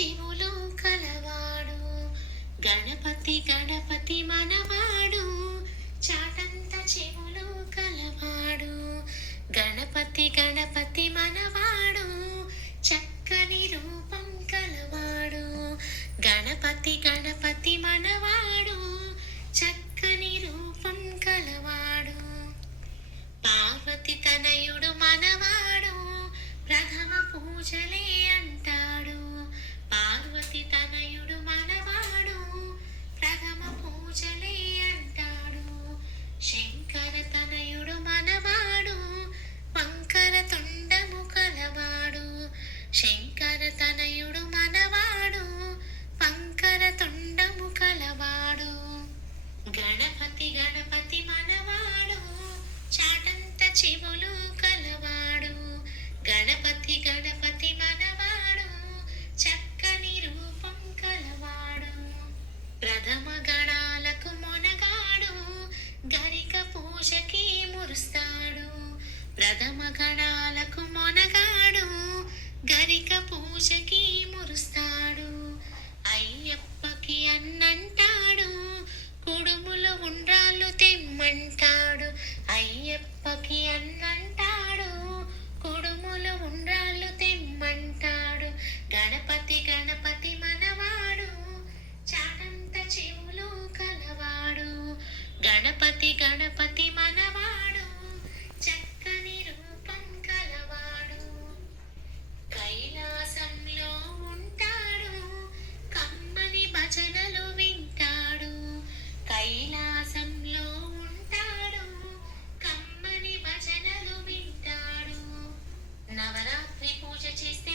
చెవులు కలవాడు. గణపతి గణపతి మనవాడు. shame. humans పూజ చేస్తే